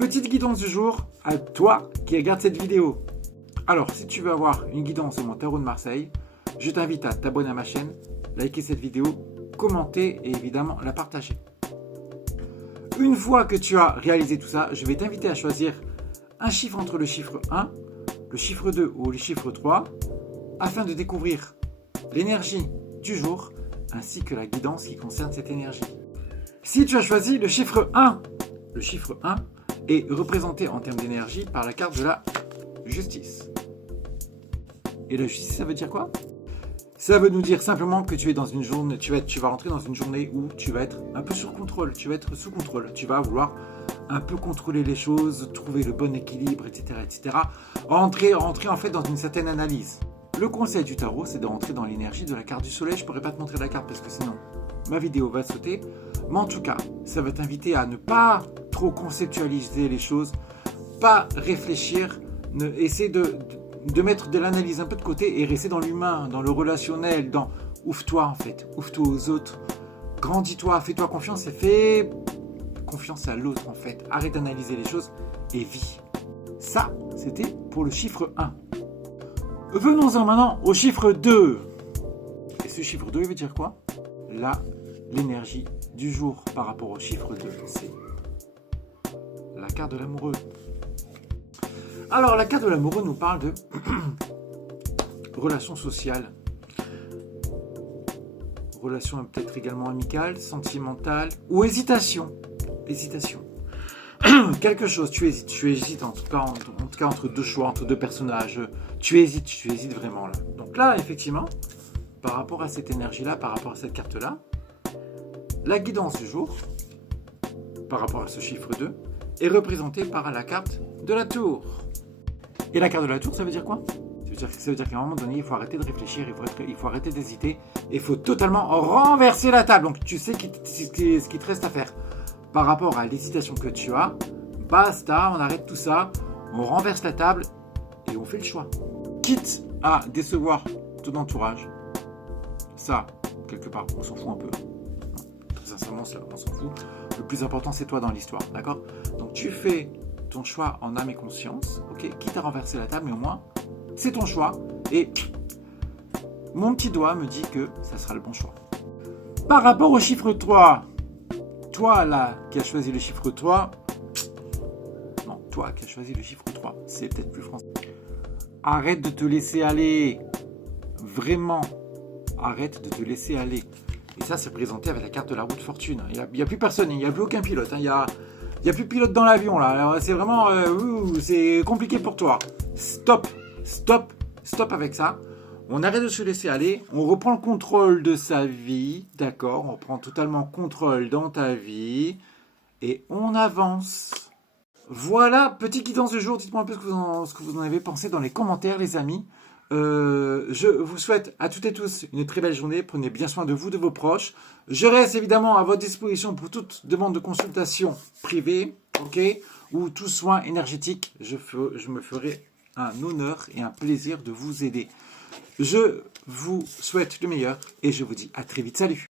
Petite guidance du jour à toi qui regarde cette vidéo. Alors, si tu veux avoir une guidance sur mon tarot de Marseille, je t'invite à t'abonner à ma chaîne, liker cette vidéo, commenter et évidemment la partager. Une fois que tu as réalisé tout ça, je vais t'inviter à choisir un chiffre entre le chiffre 1, le chiffre 2 ou le chiffre 3 afin de découvrir l'énergie du jour ainsi que la guidance qui concerne cette énergie. Si tu as choisi le chiffre 1 est représenté en termes d'énergie par la carte de la justice. Et la justice, ça veut dire quoi? Ça veut nous dire simplement que tu es dans une journée, tu vas rentrer dans une journée où tu vas être un peu sur contrôle, tu vas être sous contrôle, tu vas vouloir un peu contrôler les choses, trouver le bon équilibre, etc., etc. Rentrer en fait dans une certaine analyse. Le conseil du tarot, c'est de rentrer dans l'énergie de la carte du soleil. Je ne pourrais pas te montrer la carte parce que sinon ma vidéo va sauter. Mais en tout cas, ça va t'inviter à ne pas trop conceptualiser les choses, pas réfléchir, essayer de mettre de l'analyse un peu de côté et rester dans l'humain, dans le relationnel, dans ouvre-toi en fait, ouvre-toi aux autres, grandis-toi, fais-toi confiance et fais confiance à l'autre en fait. Arrête d'analyser les choses et vis. Ça, c'était pour le chiffre 1. Venons-en maintenant au chiffre 2. Et ce chiffre 2, il veut dire quoi? Là, l'énergie du jour par rapport au chiffre 2, c'est la carte de l'amoureux. Alors, la carte de l'amoureux nous parle de relations sociales, relations peut-être également amicales, sentimentales ou hésitation. Hésitation. Quelque chose, tu hésites en tout cas entre deux choix, entre deux personnages. Tu hésites vraiment là. Donc là, effectivement, par rapport à cette énergie-là, par rapport à cette carte-là, la guidance du jour, par rapport à ce chiffre 2, est représentée par la carte de la tour. Et la carte de la tour, ça veut dire quoi? Ça veut dire qu'à un moment donné, il faut arrêter de réfléchir, il faut arrêter d'hésiter, et il faut totalement renverser la table. Donc tu sais ce qui te reste à faire. Par rapport à l'hésitation que tu as, basta, on arrête tout ça, on renverse la table et on fait le choix. Quitte à décevoir ton entourage, ça, quelque part, on s'en fout un peu. Très sincèrement, on s'en fout. Le plus important, c'est toi dans l'histoire, d'accord? Donc tu fais ton choix en âme et conscience, ok? Quitte à renverser la table, mais au moins, c'est ton choix. Et mon petit doigt me dit que ça sera le bon choix. Par rapport au chiffre 3, toi là qui as choisi le chiffre 3, non, toi qui as choisi le chiffre 3, c'est peut-être plus français. Arrête de te laisser aller. Vraiment, arrête de te laisser aller. Et ça, c'est présenté avec la carte de la roue de fortune. Il n'y a plus personne, il n'y a plus aucun pilote. Il n'y a plus de pilote dans l'avion là. Alors, c'est vraiment, c'est compliqué pour toi. Stop avec ça. On arrête de se laisser aller, on reprend le contrôle de sa vie, d'accord? On prend totalement contrôle dans ta vie et on avance. Voilà, petite guidance du jour. Dites-moi un peu ce que vous en avez pensé dans les commentaires, les amis. Je vous souhaite à toutes et tous une très belle journée. Prenez bien soin de vous, de vos proches. Je reste évidemment à votre disposition pour toute demande de consultation privée, ok? Ou tout soin énergétique. Je me ferai un honneur et un plaisir de vous aider. Je vous souhaite le meilleur et je vous dis à très vite. Salut!